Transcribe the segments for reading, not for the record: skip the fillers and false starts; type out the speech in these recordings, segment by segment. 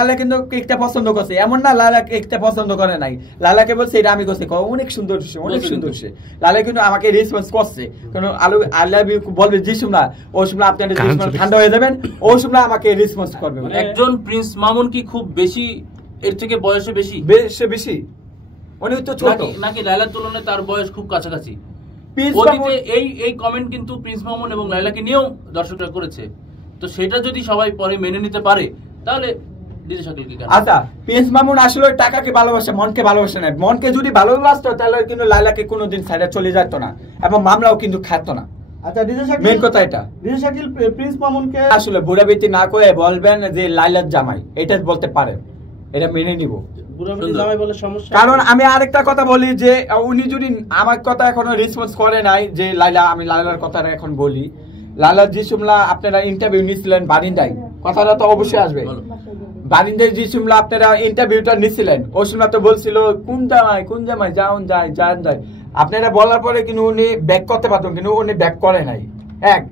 লালা কিন্তু কেকটা পছন্দ করছে, এমন না লালা কেকটা পছন্দ করে নাই। লালাকে বলছে এটা আমি করছি, অনেক সুন্দর অনেক সুন্দর। লালা কিন্তু আমাকে রেসপন্স করছে, কারণ আল্লাহ বলবে যে শুনলা ও শুনলা আপনি ঠান্ডা হয়ে যাবেন, ও শুনলা আমাকে রেসপন্স করবে। একজন প্রিন্স মামুন কি খুব বেশি এর থেকে বয়সে বেশি? বেশি উনি তো ছোট নাকি লাইলার তুলনায় তার বয়স খুব কাছাকাছি? এই কমেন্ট কিন্তু প্রিন্স মামুন এবং লাইলাকে নিয়েও দর্শকরা করেছে, তো সেটা যদি সবাই পরে মেনে নিতে পারে তাহলে আচ্ছা, প্রিন্স মামুন আসলে টাকাকে ভালোবাসে, মনকে ভালোবাসে না। মনকে যদি ভালোবাসতো তাহলে কিন্তু লাইলাকে কোনোদিন সাইডে চলে যেত না এবং মামলাও কিন্তু খাতো না। আচ্ছা, মেন কথা এটা শাকিল প্রিন্স মামুনকে আসলে বুড়াবিতি না করে বলবেন যে লাইলার জামাই, এটা বলতে পারেন, এটা মেনে নিব। কারণ আমি আরেকটা কথা বলি যে উনি যদি আমার কথা এখনো রেসপন্স করে নাই, যে লাইলা, আমি লাইলার কথাটা এখন বলি। লালা জিসুমলা আপনারা ইন্টারভিউ নিছিলেন বারিন্দায়, কথাটা তো অবশ্যই আসবে। বারিন্দায় জিসুমলা আপনারা ইন্টারভিউটা নিছিলেন, ও সময় তো বলছিল কোন জামাই যান যায়। আপনারা বলার পরে কিন্তু উনি ব্যাক করতে পারতেন, কিন্তু উনি ব্যাক করে নাই। এক,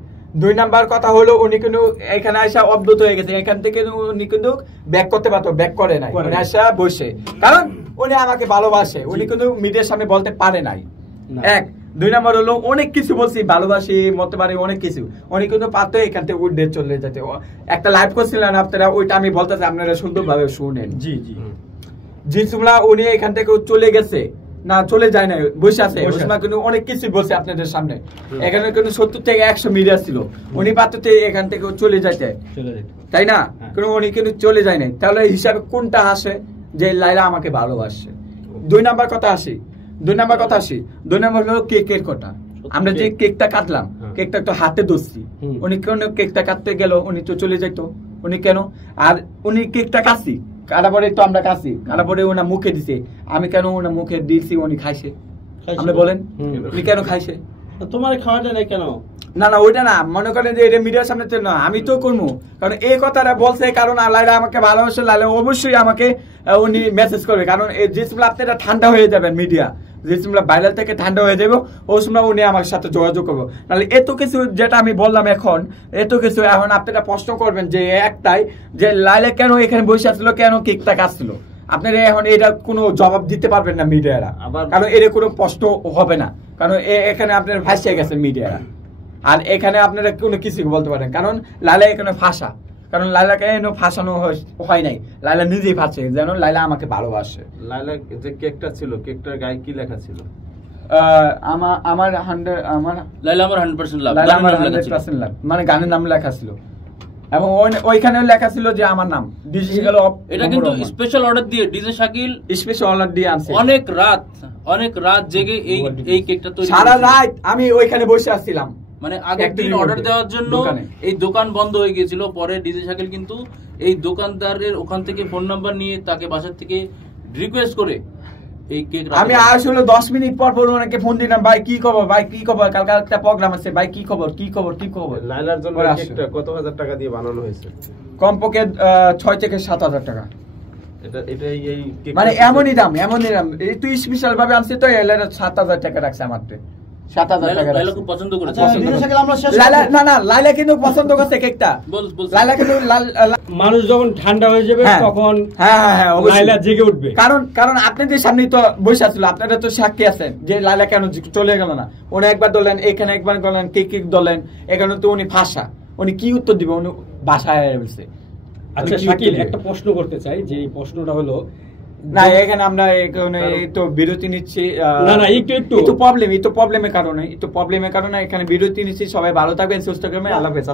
দুই নাম্বার কথা হলো উনি কিন্তু এখানে আসা অদ্ভুত হয়ে গেছে, এখান থেকে উনি কিন্তু ব্যাক করতে পারতো, ব্যাক করে নাই। উনি আসা বসে, কারণ উনি আমাকে ভালোবাসে, উনি কিন্তু মিডিয়ার সামনে বলতে পারে নাই। এক, দুই নাম্বার হলো অনেক কিছু বলছি, ভালোবাসি মতে পারে অনেক কিছু, উনি কিন্তু পারতো এখান থেকে উঠে চলে যেতে। একটা লাইভ করছিলেন আপনারা, ওইটা আমি বলতেছি, আপনারা সুন্দরভাবে শুনেন। জিসুমলা উনি এখান থেকে চলে গেছে না, চলে যায় না, বসে আছে। কিন্তু অনেক কিছু বলছে আপনাদের সামনে, এখানে কিন্তু 70 থেকে 100 মিডিয়া ছিল, উনি পারতো এখান থেকে চলে যাইতে, তাই না? কিন্তু উনি কিন্তু চলে যায় নাই। তাহলে হিসাবে কোনটা আসে যে লাইলা আমাকে ভালোবাসে? দুই নাম্বার কথা আসি, দুই নাম্বার হলো কেকের কথা। আমরা যে কেকটা কাটলাম, কেকটা তো হাতে ধরছি, উনি কেন কেকটা কাটতে গেল? উনি তো চলে যাইতো, উনি কেন? আর উনি কেকটা কাটছি, কাটা পরে তো আমরা কাটছি, কাটা পরে ওনার মুখে দিছে, আমি কেন ওনার মুখে দিয়েছি? উনি খাইছে, আপনি বলেন উনি কেন খাইছে? তোমার খাওয়াটা নেই কেন? না ওইটা না, মনে করেন যে এটা মিডিয়ার সামনে না, আমি তো করবো, কারণ এই কথাটা বলছে, কারণ লাইলা আমাকে ভালোবাসে, লাইলা অবশ্যই আমাকে উনি মেসেজ করবে, কারণ যে সময় আপনারা ঠান্ডা হয়ে যাবেন, মিডিয়া যে সময় ভাইরাল থেকে ঠান্ডা হয়ে যাবো, ওই সময় উনি আমার সাথে যোগাযোগ করবো। নাহলে এত কিছু যেটা আমি বললাম এখন, এত কিছু এখন আপনারা প্রশ্ন করবেন যে একটাই, যে লাইলা কেন এখানে বসে আসলো, কেন কেকটা কাটছিল, আপনারা এখন এটা কোনো জবাব দিতে পারবেন না মিডিয়ারা, কারণ এর কোনো প্রশ্ন হবে না, কারণ এখানে আপনারা ফাঁসিয়ে গেছেন মিডিয়ারা। আর এখানে আপনারা কোনো কিছু বলতে পারেন, কারণ লাইলা এখানে ফাঁসা, কারণ লাইলাকে ফাঁসানো হয় নাই, লাইলা নিজেই ফাঁসে, যেন লাইলা আমাকে ভালোবাসে। লাইলা যে কেকটা ছিল, কেকটার গায়ে কি লেখা ছিল? আমার 100% লাভ, মানে গানের নাম লেখা ছিল, এবং ওইখানে লেখা ছিল যে আমার নাম ডিজে শাকিল। এটা কিন্তু স্পেশাল অর্ডার দিয়ে ডিজে শাকিল স্পেশাল অর্ডার দিয়ে আনছে, অনেক রাত জেগে এই কেকটা তৈরি, সারা রাত আমি ওইখানে বসে আসছিলাম, মানে আগের দিন অর্ডার দেওয়ার জন্য এই দোকান বন্ধ হয়ে গিয়েছিল। পরে ডিজে শাকিল কিন্তু এই দোকানদারের ওখান থেকে ফোন নাম্বার নিয়ে তাকে বাসার থেকে রিকোয়েস্ট করে এই কেক, আমি আসলে 10 মিনিট পর ওনাকে ফোন দিলাম, ভাই কি খবর, কালকে একটা প্রোগ্রাম আছে, ভাই কি খবর। লাইলার জন্য কেকটা কত হাজার টাকা দিয়ে বানানো হয়েছে? কমপক্ষে 6 থেকে 7 হাজার টাকা। মানে এমনই দাম, এই তুই স্পেশাল ভাবে আনছে তো 7,000 টাকা রাখছে আমার, 7,000 টাকা। লাইলা খুব পছন্দ করেছে। লাইলা কিন্তু পছন্দ করছে কেকটা। লাইলা কিন্তু মানুষ যখন ঠান্ডা হয়ে যাবে তখন লাইলা জেগে উঠবে, কারণ আপনাদের সামনেই তো বসে ছিল, আপনারা তো সাক্ষী আছেন যে লাইলা কেন চলে গেল না। উনি একবার ধরলেন, এখানে একবার গেলেন, কেক ধরলেন, এখানে তো উনি ফাঁসা, উনি কি উত্তর দিবে? উনি বাসায় বলছে। আচ্ছা শাকিল, একটা প্রশ্ন করতে চাই, যে এই প্রশ্নটা হলো, না এখানে আমরা তো বিরতি নিচ্ছি, একটু প্রবলেমের কারণে এখানে বিরতি নিচ্ছি। সবাই ভালো থাকবেন, সুস্থ থাকবেন, আল্লাহ হাফেজ।